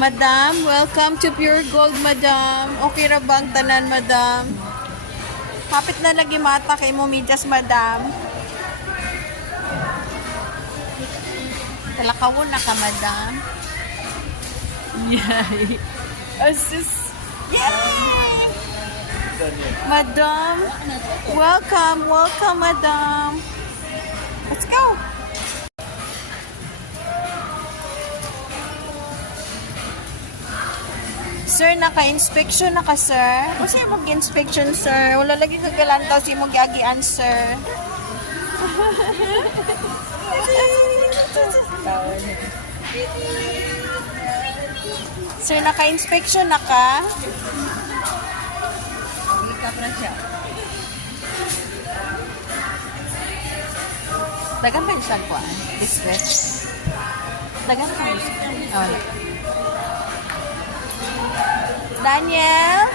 Madam, welcome to Pure Gold, madam. Okay ra bang tanan, madam? Hapit na lagi mata kay mo medyas, madam. Talakawon na ka, madam. Yay! Asus! Yay! Madam, welcome, welcome, madam. Let's go! Sir, naka-inspection na ka, sir? Kasi mag-inspection, sir. Wala lagi kagalantaw si mo giagian, sir. Sir, naka-inspection na ka? Dagan ba yung sagwa? This way? Dagan ba yung sagwa? Oh. Daniel?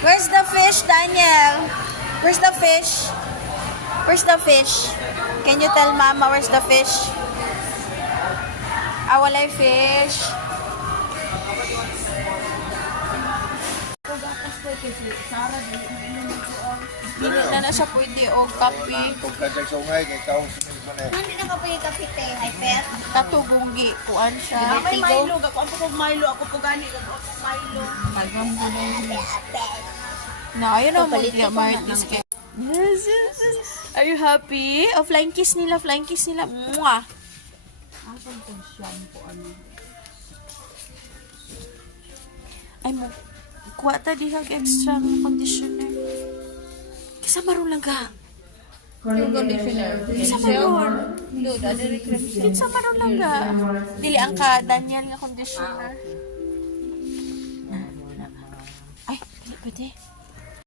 Where's the fish, Daniel? Where's the fish? Where's the fish? Can you tell Mama where's the fish? Ah, walay fish. Dili na siya pwede o kape. Pagkajag sa ungay, kay kaos man eh. Hindi na ka pwede kapite, ay pet. Katugungi, kuan siya. May Milo, ako po Milo, ako po gani, ako po Milo. Nagambo na yun. Na, ayun na mo diya, Martis. Yes, yes, yes. Are you happy? Oh, flying kiss nila, flying kiss nila. Mwah! Ay mo, kuha ta dihag extra ng conditioner. Kisa maroon lang ka. Yung conditioner. Kisa maroon. Dude, ada recream. Kisa maroon lang ka. Dili ang ka Daniel nga conditioner. Ay, dili pwede.